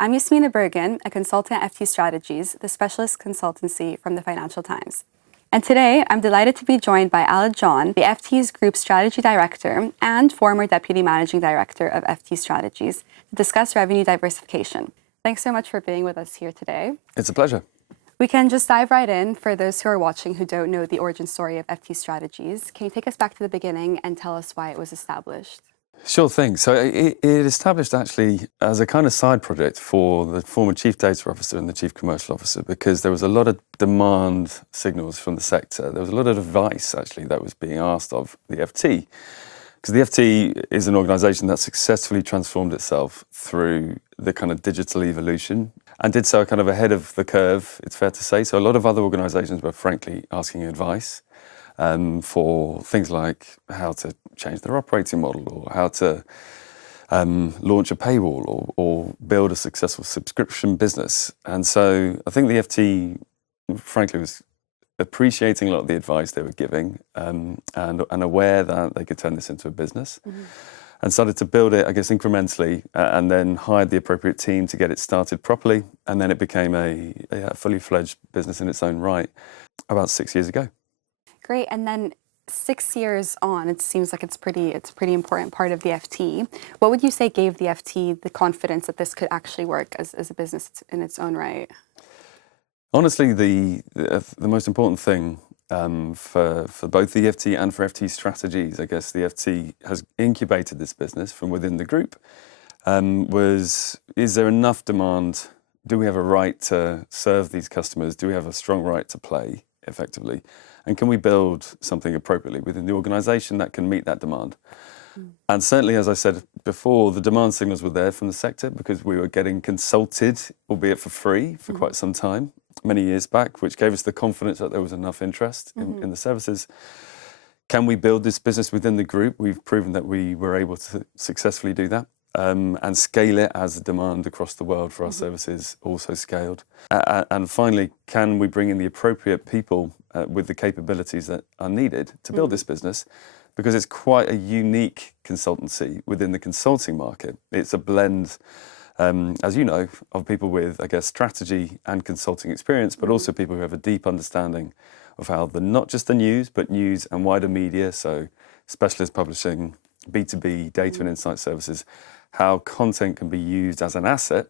I'm Yasmina Bergen, a consultant at FT Strategies, the specialist consultancy from the Financial Times. And today, I'm delighted to be joined by Aled John, the FT's Group Strategy Director and former Deputy Managing Director of FT Strategies, to discuss revenue diversification. Thanks so much for being with us here today. It's a pleasure. We can just dive right in. For those who are watching who don't know the origin story of FT Strategies, can you take us back to the beginning and tell us why it was established? Sure thing. So it established actually as a kind of side project for the former Chief Data Officer and the Chief Commercial Officer, because there was a lot of demand signals from the sector. There was a lot of advice actually that was being asked of the FT, because the FT is an organisation that successfully transformed itself through the kind of digital evolution and did so kind of ahead of the curve, it's fair to say. So a lot of other organisations were frankly asking advice for things like how to change their operating model or how to launch a paywall or build a successful subscription business. And so I think the FT, frankly, was appreciating a lot of the advice they were giving and aware that they could turn this into a business. Mm-hmm. And started to build it, I guess, incrementally, and then hired the appropriate team to get it started properly. And then it became a fully fledged business in its own right about 6 years ago. Great. And then 6 years on, it seems like it's a pretty important part of the FT. What would you say gave the FT the confidence that this could actually work as a business in its own right? Honestly, the most important thing for both the FT and for FT Strategies, I guess the FT has incubated this business from within the group, is there enough demand? Do we have a right to serve these customers? Do we have a strong right to play effectively? And can we build something appropriately within the organisation that can meet that demand? Mm. And certainly, as I said before, the demand signals were there from the sector because we were getting consulted, albeit for free, for quite some time, many years back, which gave us the confidence that there was enough interest in the services. Can we build this business within the group? We've proven that we were able to successfully do that. And scale it as the demand across the world for our services also scaled. And finally, can we bring in the appropriate people with the capabilities that are needed to build this business? Because it's quite a unique consultancy within the consulting market. It's a blend, as you know, of people with, I guess, strategy and consulting experience, but also people who have a deep understanding of how not just the news, but news and wider media, so specialist publishing, B2B, data and insight services, how content can be used as an asset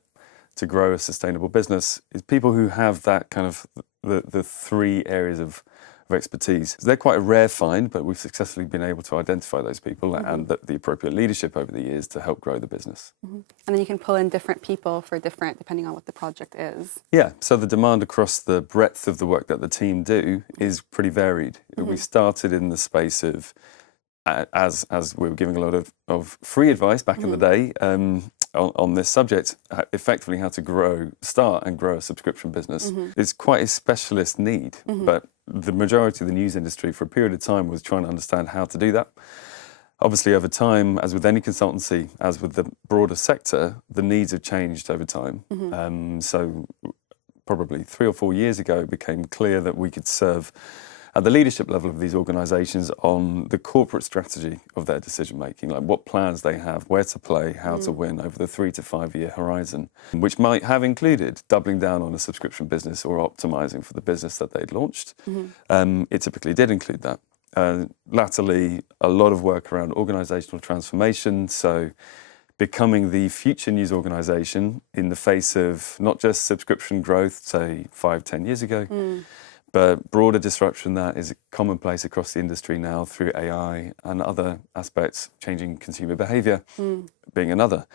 to grow a sustainable business, is people who have that kind of the three areas of expertise. So they're quite a rare find, but we've successfully been able to identify those people and the appropriate leadership over the years to help grow the business. And then you can pull in different people for depending on what the project is. Yeah, so the demand across the breadth of the work that the team do is pretty varied. We started in the space of as we were giving a lot of free advice back in the day on this subject, effectively how to start and grow a subscription business. It's quite a specialist need, but the majority of the news industry for a period of time was trying to understand how to do that. Obviously, over time, as with any consultancy, as with the broader sector, the needs have changed over time. So probably 3 or 4 years ago, it became clear that we could serve at the leadership level of these organisations on the corporate strategy of their decision-making, like what plans they have, where to play, how to win over the 3 to 5 year horizon, which might have included doubling down on a subscription business or optimising for the business that they'd launched. It typically did include that. Latterly, a lot of work around organisational transformation, so becoming the future news organisation in the face of not just subscription growth, say 5, 10 years ago, but broader disruption that is commonplace across the industry now through AI and other aspects, changing consumer behaviour being another.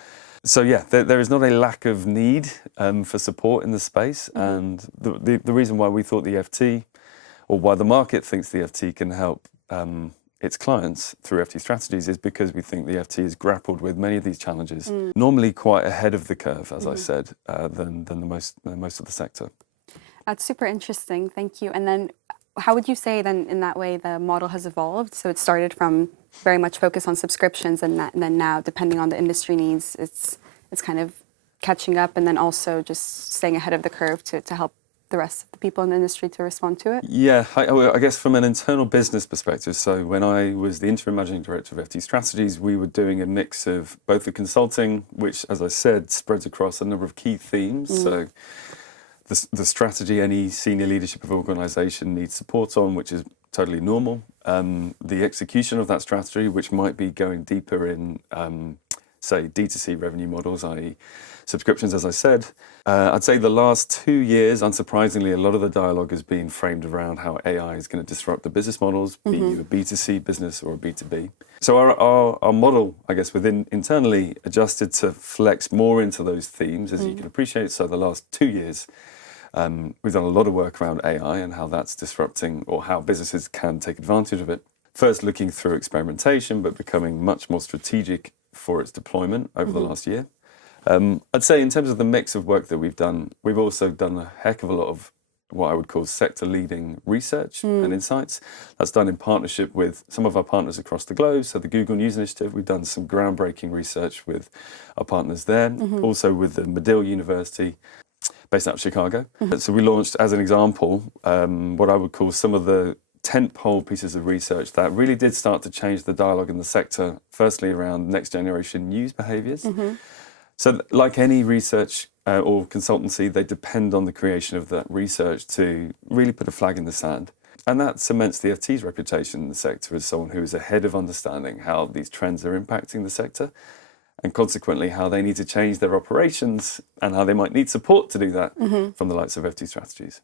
So yeah, there is not a lack of need for support in the space, and the reason why we thought the FT, or why the market thinks the FT can help its clients through FT Strategies, is because we think the FT has grappled with many of these challenges, normally quite ahead of the curve, as I said, than most of the sector. That's super interesting. Thank you. And then how would you say then in that way the model has evolved? So it started from very much focused on subscriptions and then now, depending on the industry needs, it's kind of catching up and then also just staying ahead of the curve to help the rest of the people in the industry to respond to it? Yeah, I guess from an internal business perspective, so when I was the interim managing director of FT Strategies, we were doing a mix of both the consulting, which, as I said, spreads across a number of key themes. So the strategy any senior leadership of organisation needs support on, which is totally normal. The execution of that strategy, which might be going deeper in, say, D2C revenue models, i.e. subscriptions, as I said. I'd say the last 2 years, unsurprisingly, a lot of the dialogue has been framed around how AI is going to disrupt the business models, be you a B2C business or a B2B. So our model, I guess, within internally adjusted to flex more into those themes, as you can appreciate. So the last 2 years, we've done a lot of work around AI and how that's disrupting or how businesses can take advantage of it. First looking through experimentation, but becoming much more strategic for its deployment over the last year. I'd say in terms of the mix of work that we've done, we've also done a heck of a lot of what I would call sector-leading research and insights. That's done in partnership with some of our partners across the globe. So the Google News Initiative, we've done some groundbreaking research with our partners there, also with the Medill University, based out of Chicago. So we launched, as an example, what I would call some of the tentpole pieces of research that really did start to change the dialogue in the sector, firstly around next generation news behaviours. So like any research or consultancy, they depend on the creation of that research to really put a flag in the sand. And that cements the FT's reputation in the sector as someone who is ahead of understanding how these trends are impacting the sector, and consequently how they need to change their operations and how they might need support to do that from the likes of FT Strategies.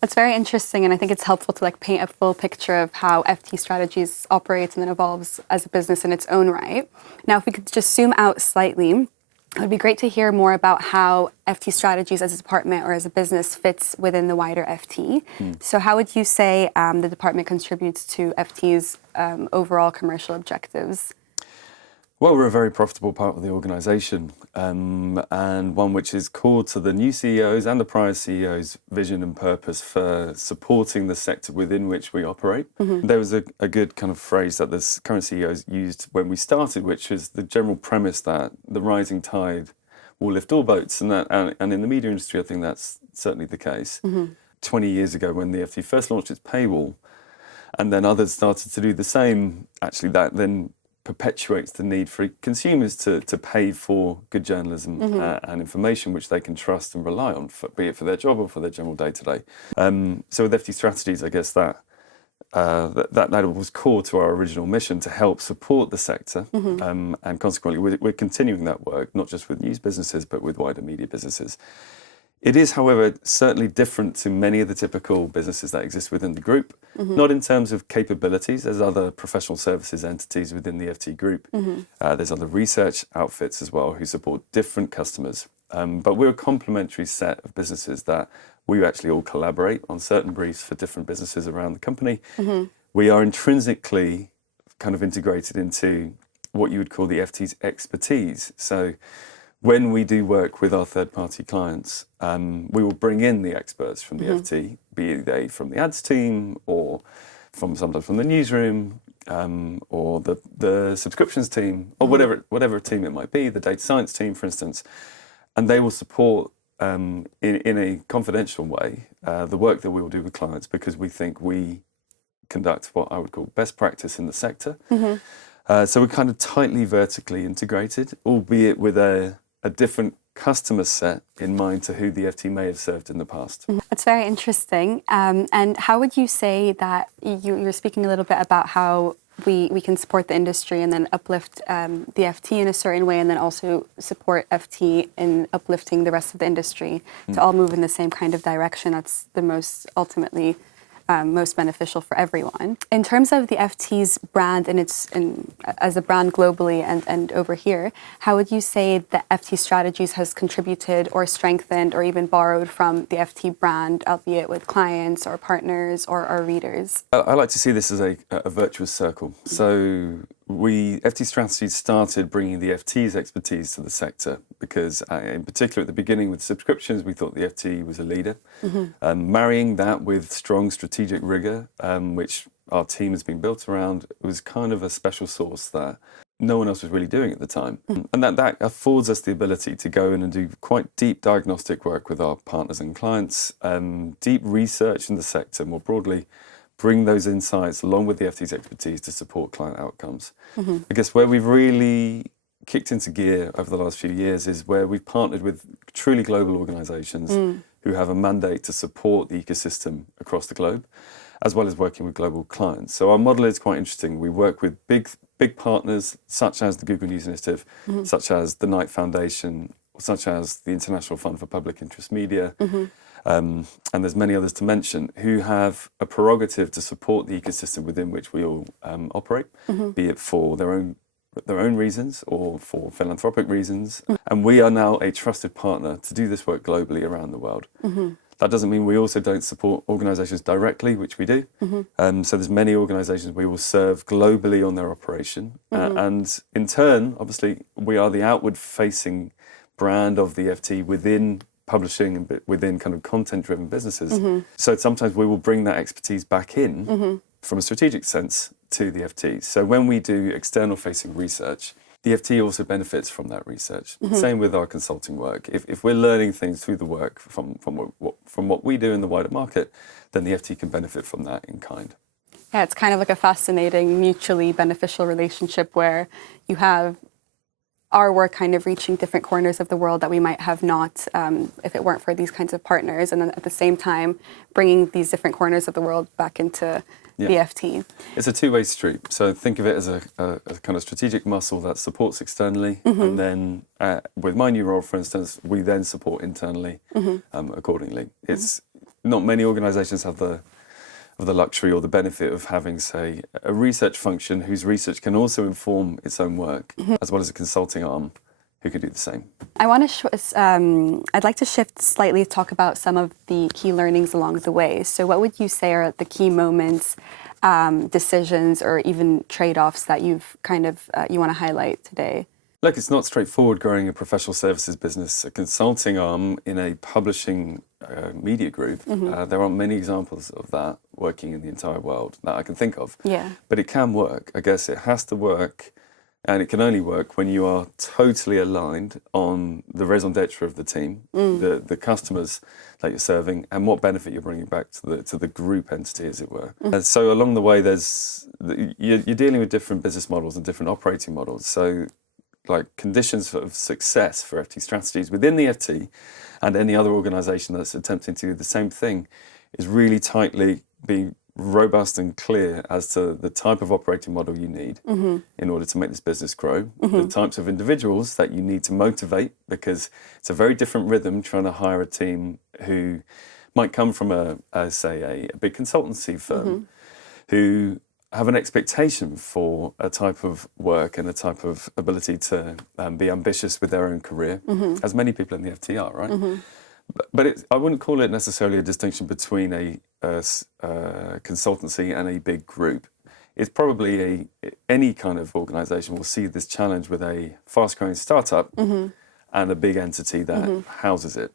That's very interesting, and I think it's helpful to paint a full picture of how FT Strategies operates and then evolves as a business in its own right. Now, if we could just zoom out slightly, it would be great to hear more about how FT Strategies as a department or as a business fits within the wider FT. So how would you say the department contributes to FT's overall commercial objectives? Well, we're a very profitable part of the organisation, and one which is core to the new CEOs and the prior CEOs' vision and purpose for supporting the sector within which we operate. There was a good kind of phrase that the current CEOs used when we started, which is the general premise that the rising tide will lift all boats, and in the media industry, I think that's certainly the case. 20 years ago, when the FT first launched its paywall, and then others started to do the same, actually that then perpetuates the need for consumers to pay for good journalism and information which they can trust and rely on, be it for their job or for their general day-to-day. So with FT Strategies, I guess that was core to our original mission to help support the sector, and consequently we're continuing that work, not just with news businesses, but with wider media businesses. It is, however, certainly different to many of the typical businesses that exist within the group, not in terms of capabilities. There's other professional services entities within the FT group. There's other research outfits as well who support different customers. But we're a complementary set of businesses that we actually all collaborate on certain briefs for different businesses around the company. We are intrinsically kind of integrated into what you would call the FT's expertise. So when we do work with our third-party clients, we will bring in the experts from the FT, be they from the ads team or sometimes from the newsroom, or the subscriptions team, or whatever team it might be, the data science team, for instance, and they will support in a confidential way the work that we will do with clients, because we think we conduct what I would call best practice in the sector. So we're kind of tightly vertically integrated, albeit with a different customer set in mind to who the FT may have served in the past. That's very interesting. And how would you say that you're speaking a little bit about how we can support the industry and then uplift the FT in a certain way, and then also support FT in uplifting the rest of the industry to all move in the same kind of direction? That's the most ultimately most beneficial for everyone. In terms of the FT's brand and as a brand globally and over here, how would you say that FT Strategies has contributed or strengthened or even borrowed from the FT brand, albeit with clients or partners or our readers? I like to see this as a virtuous circle. So FT Strategies started bringing the FT's expertise to the sector because, in particular at the beginning with subscriptions, we thought the FT was a leader. Marrying that with strong strategic rigor, which our team has been built around, was kind of a special sauce that no one else was really doing at the time. And that affords us the ability to go in and do quite deep diagnostic work with our partners and clients, deep research in the sector more broadly, bring those insights along with the FT's expertise to support client outcomes. I guess where we've really kicked into gear over the last few years is where we've partnered with truly global organisations who have a mandate to support the ecosystem across the globe, as well as working with global clients. So our model is quite interesting. We work with big partners such as the Google News Initiative, such as the Knight Foundation, such as the International Fund for Public Interest Media, and there's many others to mention, who have a prerogative to support the ecosystem within which we all operate, be it for their own reasons or for philanthropic reasons. And we are now a trusted partner to do this work globally around the world. That doesn't mean we also don't support organisations directly, which we do. So there's many organisations we will serve globally on their operation. And in turn, obviously, we are the outward-facing brand of the FT within publishing and within kind of content-driven businesses. So sometimes we will bring that expertise back in from a strategic sense to the FT. So when we do external-facing research, the FT also benefits from that research. Same with our consulting work. If we're learning things through the work from what we do in the wider market, then the FT can benefit from that in kind. Yeah, it's kind of like a fascinating, mutually beneficial relationship where you have our work kind of reaching different corners of the world that we might have not if it weren't for these kinds of partners. And then at the same time, bringing these different corners of the world back into the FT. It's a two-way street. So think of it as a kind of strategic muscle that supports externally. And then with my new role, for instance, we then support internally accordingly. It's not many organizations have the luxury or the benefit of having, say, a research function whose research can also inform its own work, as well as a consulting arm who can do the same. I want to. I'd like to shift slightly to talk about some of the key learnings along the way. So, what would you say are the key moments, decisions, or even trade-offs that you've kind of you want to highlight today? Look, it's not straightforward growing a professional services business, a consulting arm in a publishing media group. There aren't many examples of that working in the entire world that I can think of. Yeah. But it can work. I guess it has to work, and it can only work when you are totally aligned on the raison d'etre of the team, the customers that you're serving, and what benefit you're bringing back to the group entity, as it were. So along the way, you're dealing with different business models and different operating models. So like conditions of success for FT strategies within the FT and any other organisation that's attempting to do the same thing is really tightly being robust and clear as to the type of operating model you need in order to make this business grow, the types of individuals that you need to motivate, because it's a very different rhythm trying to hire a team who might come from a big consultancy firm who have an expectation for a type of work and a type of ability to be ambitious with their own career, as many people in the FT are, right? But I wouldn't call it necessarily a distinction between a consultancy and a big group. It's probably any kind of organisation will see this challenge with a fast-growing startup and a big entity that houses it.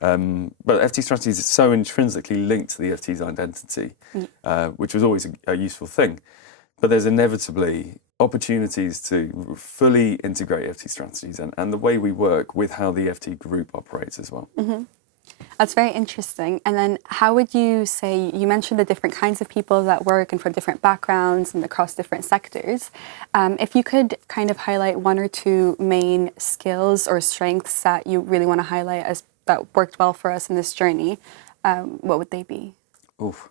But FT Strategies is so intrinsically linked to the FT's identity, which was always a useful thing. But there's inevitably opportunities to fully integrate FT Strategies and the way we work with how the FT group operates as well. That's very interesting. And then how would you say, you mentioned the different kinds of people that work and from different backgrounds and across different sectors. If you could kind of highlight one or two main skills or strengths that you really want to highlight as that worked well for us in this journey, what would they be? Oof.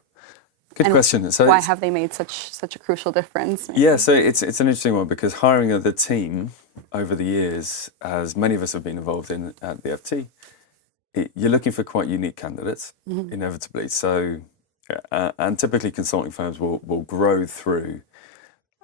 Good question. So why have they made such a crucial difference? Maybe? Yeah, so it's an interesting one because hiring the team over the years, as many of us have been involved in at the FT, you're looking for quite unique candidates, inevitably. So, and typically consulting firms will grow through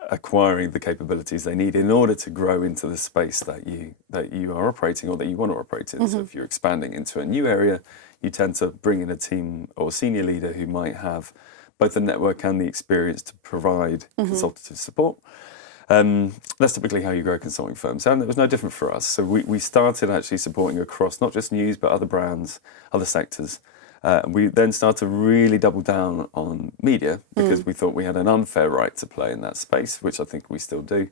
acquiring the capabilities they need in order to grow into the space that you are operating or that you want to operate in. So if you're expanding into a new area, you tend to bring in a team or senior leader who might have both the network and the experience to provide consultative support. That's typically how you grow consulting firms. And it was no different for us. So we started actually supporting across not just news, but other brands, other sectors. We then started to really double down on media because we thought we had an unfair right to play in that space, which I think we still do.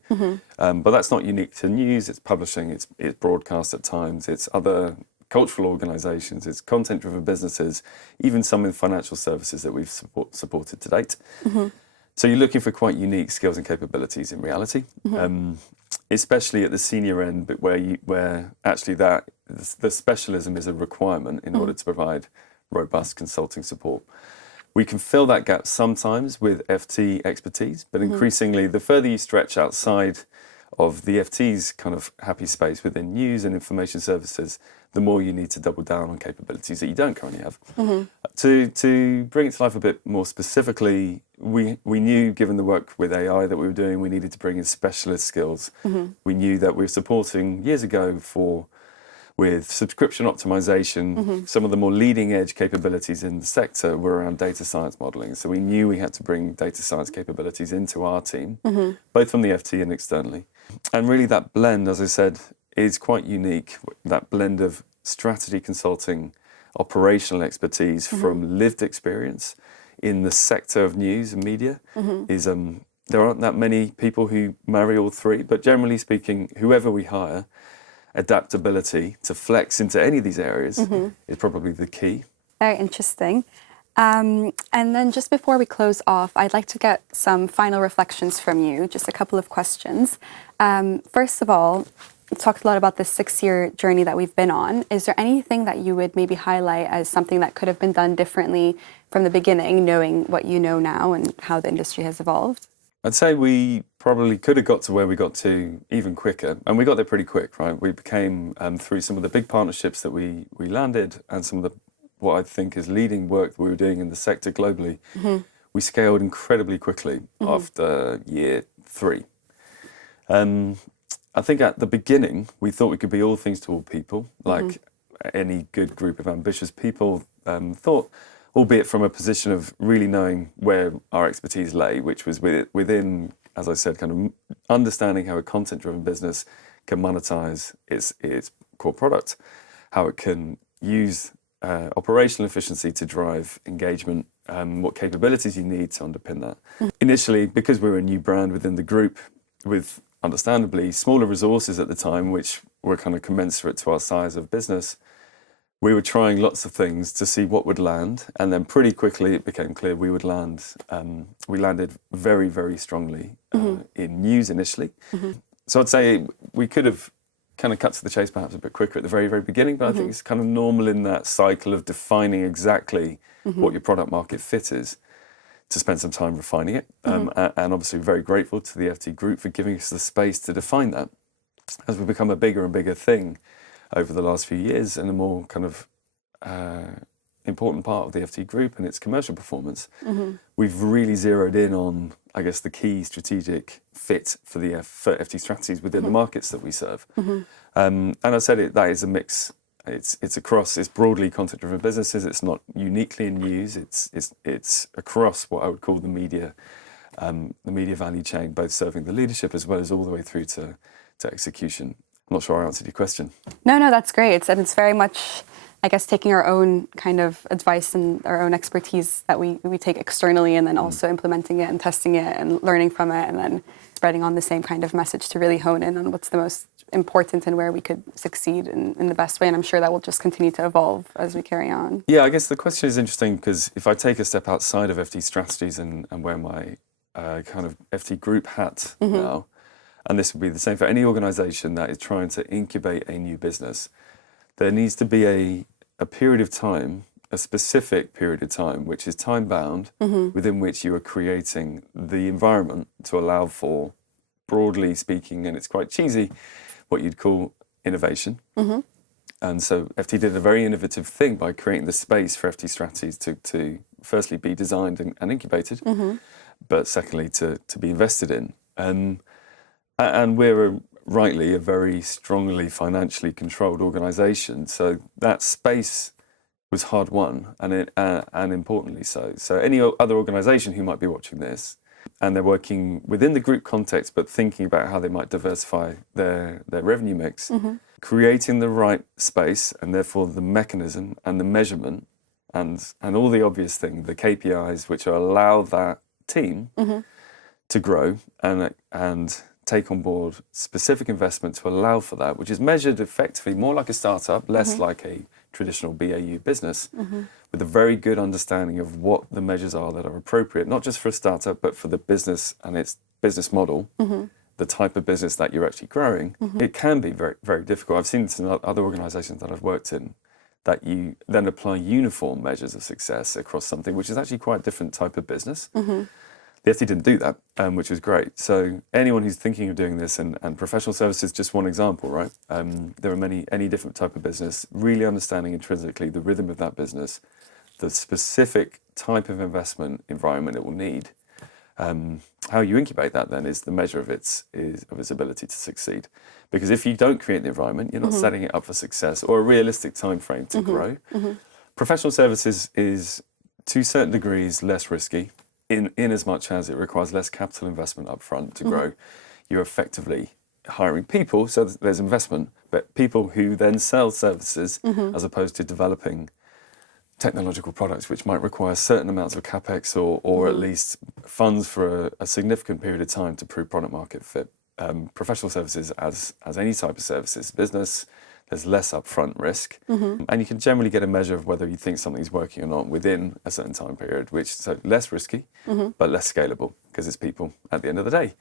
But that's not unique to news. It's publishing, it's broadcast at times, it's other cultural organisations, it's content-driven businesses, even some in financial services that we've supported to date. So you're looking for quite unique skills and capabilities in reality, especially at the senior end, but where actually the specialism is a requirement in order to provide robust consulting support. We can fill that gap sometimes with FT expertise, but increasingly, the further you stretch outside of the FT's kind of happy space within news and information services, the more you need to double down on capabilities that you don't currently have. To bring it to life a bit more specifically, we knew, given the work with AI that we were doing, we needed to bring in specialist skills. We knew that we were supporting years ago with subscription optimization. Some of the more leading edge capabilities in the sector were around data science modeling. So we knew we had to bring data science capabilities into our team, both from the FT and externally. And really that blend, as I said, is quite unique. That blend of strategy consulting, operational expertise from lived experience in the sector of news and media is, there aren't that many people who marry all three, but generally speaking, whoever we hire, adaptability to flex into any of these areas is probably the key. Very interesting. And then just before we close off, I'd like to get some final reflections from you, just a couple of questions. First of all, you talked a lot about the 6-year journey that we've been on. Is there anything that you would maybe highlight as something that could have been done differently from the beginning, knowing what you know now and how the industry has evolved? I'd say we probably could have got to where we got to even quicker, and we got there pretty quick, right? We became, through some of the big partnerships that we landed and some of the, what I think is leading work that we were doing in the sector globally, we scaled incredibly quickly after year 3. I think at the beginning, we thought we could be all things to all people, like any good group of ambitious people thought, albeit from a position of really knowing where our expertise lay, which was within, as I said, kind of understanding how a content-driven business can monetize its core product, how it can use operational efficiency to drive engagement, what capabilities you need to underpin that. Initially, because we were a new brand within the group with understandably smaller resources at the time, which were kind of commensurate to our size of business, we were trying lots of things to see what would land, and then pretty quickly it became clear we would land. We landed very, very strongly in news initially. So I'd say we could have kind of cut to the chase perhaps a bit quicker at the very, very beginning, but I think it's kind of normal in that cycle of defining exactly what your product market fit is, to spend some time refining it. And obviously very grateful to the FT Group for giving us the space to define that. As we become a bigger and bigger thing over the last few years and a more kind of important part of the FT Group and its commercial performance, we've really zeroed in on, I guess, the key strategic fit for for FT strategies within the markets that we serve. And I said that is a mix. It's across, it's broadly content-driven businesses. It's not uniquely in news. It's across what I would call the media value chain, both serving the leadership as well as all the way through to execution. I'm not sure I answered your question. No, that's great. And it's very much, I guess, taking our own kind of advice and our own expertise that we take externally, and then also implementing it and testing it and learning from it, and then spreading on the same kind of message to really hone in on what's the most important and where we could succeed in the best way. And I'm sure that will just continue to evolve as we carry on. Yeah, I guess the question is interesting because if I take a step outside of FT strategies and wear my kind of FT Group hat now, and this would be the same for any organisation that is trying to incubate a new business, there needs to be a period of time, a specific period of time, which is time-bound, within which you are creating the environment to allow for, broadly speaking, and it's quite cheesy, what you'd call innovation. And so FT did a very innovative thing by creating the space for FT strategies to firstly be designed and incubated, but secondly to be invested in. And we're rightly a very strongly financially controlled organisation, so that space was hard won, and importantly so. So any other organisation who might be watching this, and they're working within the group context, but thinking about how they might diversify their revenue mix, creating the right space, and therefore the mechanism and the measurement and all the obvious thing, the KPIs, which allow that team to grow and take on board specific investment to allow for that, which is measured effectively more like a startup, less like a traditional BAU business, with a very good understanding of what the measures are that are appropriate, not just for a startup, but for the business and its business model, the type of business that you're actually growing. It can be very, very difficult. I've seen this in other organizations that I've worked in, that you then apply uniform measures of success across something which is actually quite a different type of business. The FT didn't do that, which was great. So anyone who's thinking of doing this, and professional services, just one example, right? There are any different type of business, really understanding intrinsically the rhythm of that business, the specific type of investment environment it will need. How you incubate that then is the measure of its ability to succeed. Because if you don't create the environment, you're not setting it up for success or a realistic time frame to grow. Professional services is, to certain degrees, less risky, in as much as it requires less capital investment up front to grow. You're effectively hiring people, so there's investment, but people who then sell services as opposed to developing technological products which might require certain amounts of capex or at least funds for a significant period of time to prove product market fit. Professional services, as any type of services business, there's less upfront risk, and you can generally get a measure of whether you think something's working or not within a certain time period, which is less risky, but less scalable because it's people at the end of the day.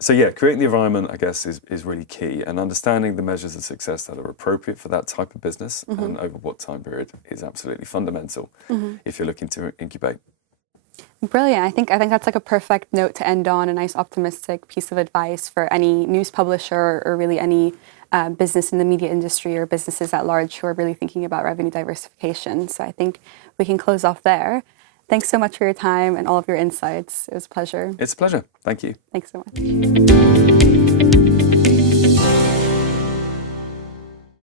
So yeah, creating the environment, I guess, is really key, and understanding the measures of success that are appropriate for that type of business and over what time period is absolutely fundamental if you're looking to incubate. Brilliant. I think that's like a perfect note to end on, a nice optimistic piece of advice for any news publisher or really any business in the media industry or businesses at large who are really thinking about revenue diversification. So I think we can close off there. Thanks so much for your time and all of your insights. It was a pleasure. It's a pleasure. Thank you. Thanks so much.